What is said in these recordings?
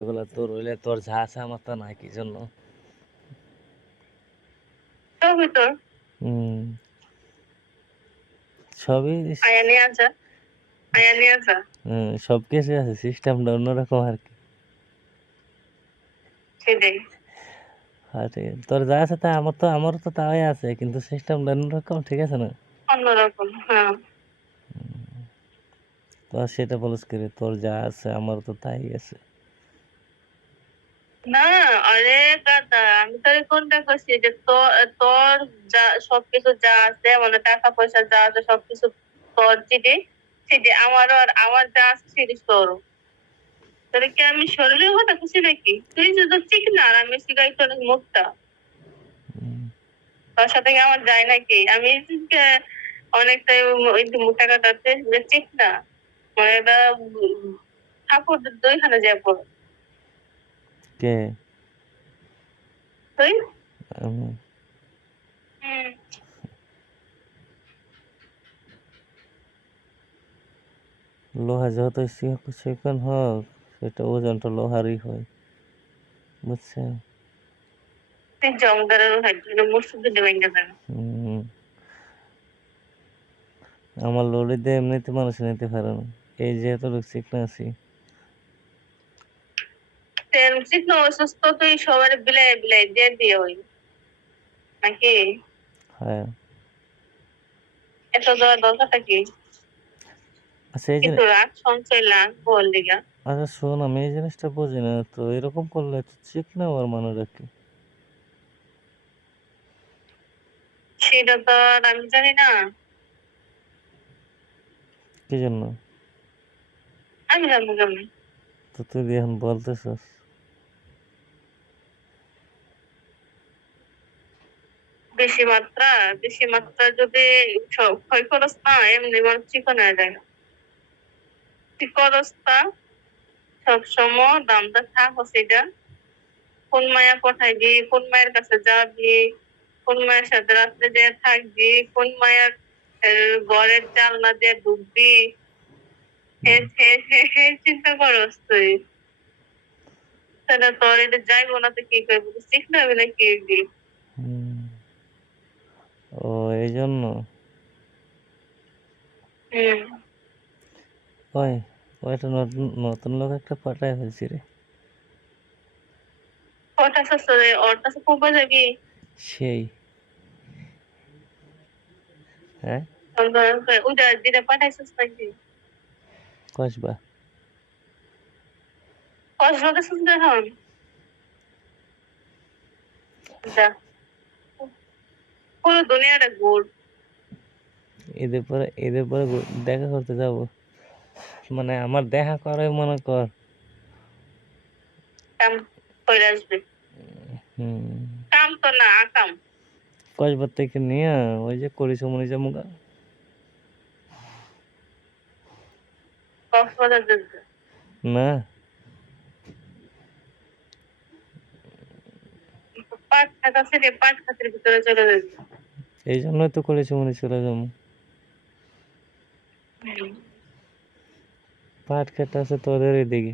এগুলা তোর হইলে তোর যা আছে আমার তা নাই কি জন্য? সবই সব কিছু আছে সিস্টেমটা অন্যরকম আর কি। তোর যা আছে তা আমার তো আমারও তো তাই আছে কিন্তু সিস্টেমটা অন্যরকম ঠিক আছে না? অন্যরকম হ্যাঁ। তো সেটা বলিস করে তোর যা আছে আমারও তো তাই আছে। না আরে দাদা আমি তোরে কোনটা করছি? যে তোর যা সবকিছু যা আছে মানে টাকা পয়সা যা আছে সবকিছু তোর যেটি সেটি আমারও আর আমার যা আছে সেটি তোরে। কি আমি শরীরের কথা খুশি নাকি? তুই শুধু ঠিক না আর আমি শিখাই তোর মুখটা। তোর সাথে আমার যায় নাকি? আমি যে অনেকটা ওই যে মোটা কাটাতে ঠিক না মানে এটা ঠাকুর দুইখানে যাব। কে? তুই? আমি। লোহা যত সেখান হোক সেটা ওজনটা লোহারই হয়। হুম। আমার দিয়ে এমনিতে মানুষ নিতে পারে না। এই যেহেতু চিকনা আছি চিকন অসুস্থ তুই সবার বিলাই বিলাই দিয়ে দিয়ে ওই। নাকি? হ্যাঁ। এত দেওয়ার দরকারটা কি? আচ্ছা এই কিন্তু রাখ সঞ্চয় লাখ বল দিগা। আচ্ছা শোন আমি এই জিনিসটা বুঝি না তো এরকম করলে তো চিকনা আর রাখি সেটা তো আর আমি জানি না। কি জন্য? আমি জানব কেমন? তো তুই এখন বলতেছস। বেশি মাত্রা বেশি মাত্রা যদি ক্ষয় খরচ না এমনি মানুষ চিকন হয়ে যায় না। খরচটা সবসময় দামটা থাক সেটা কোন মায়া পাঠাইবি, কোন মায়ের কাছে যাবি, কোন মায়ের সাথে রাত্রে যে থাকবি, কোন মায়ের ঘরের জানলা দিয়ে হে চিন্তা করস তুই। তাহলে তোর এটা যাইবো না তো কি করবি? শিখতে হবে না কি। ও এই জন্য ওই ওইটা নতুন নতুন লোক একটা পাঠায় ফেলছি রে। সেই। হ্যাঁ? কসবা। কসবা পুরো দুনিয়াটা ঘুর ঈদের পরে ঈদের পরে দেখা করতে যাব। মানে আমার দেখা করে মনে কর। কাম করে আসবে। হুম। কাম তো না আকাম কসবার থেকে নিয়ে ওই যে করিস যে মুগা কক্সবাজার না। পাঁচ খাতা থেকে পাঁচ খাতের ভিতরে চলে যাবে। এই জন্যই তো করিস মনে চলে যাব হুম। পাট খেতে আছে তোদের এদিকে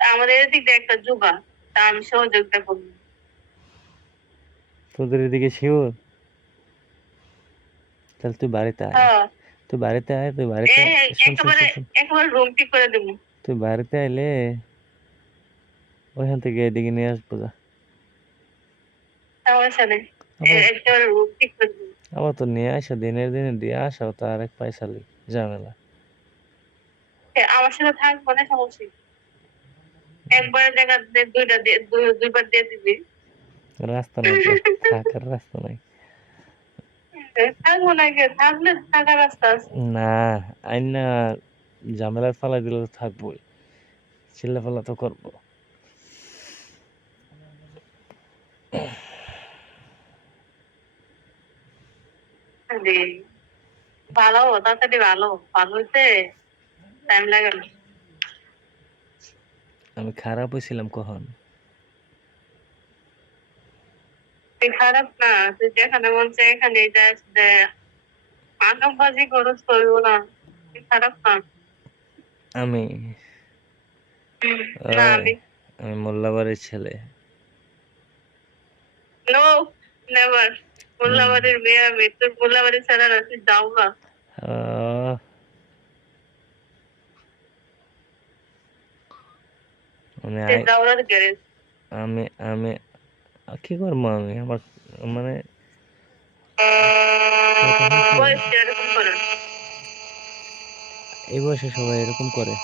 আমাদের এদিক দিয়ে একটা যুগা তা আমি সহযোগিতা করব তোদের এদিকে শিওর তাহলে তুই বাড়িতে আয় হ্যাঁ তুই বাড়িতে আয় তুই বাড়িতে এ- আয়। শোন, শোন, একেবারে শোন, শোন। একেবারে রুম ঠিক করে দেবো তুই বাড়িতে আইলে ওইখান থেকে এদিকে নিয়ে আসব যা সমস্যা নেই আবার তো নিয়ে আসা দিনের দিনে দিয়ে আসাও তো আরেক পয়সালি ঝামেলা। আমার সাথে থাকব না সমস্যা নেই। একবারের দুইটা দুইবার দিয়ে দিবি। রাস্তা নাই থাকার রাস্তা নাই। থাকব না কে থাকলে থাকার রাস্তা আছে। না আইন ঝামেলার ফালাই দিলে তো থাকবোই। চিল্লা ফালা তো করব। আরে, ভালো তাড়াতাড়ি ভালো ভালো টাইম লাগে আমি খারাপ হয়েছিলাম কখন? তুই খারাপ না তুই যেখানে মন চায় এখানে যাস যে আকামবাজি খরচ করব না তুই খারাপ না। আমি? আমি। মোল্লাবাড়ির ছেলে। নো নেভার মোল্লাবাড়ির মেয়ে আমি তোর মোল্লাবাড়ি ছাড়া রাখি যাও না। মানে আমি আমি কি করব আমি? আমার মানে এই বয়সে সবাই এরকম করে।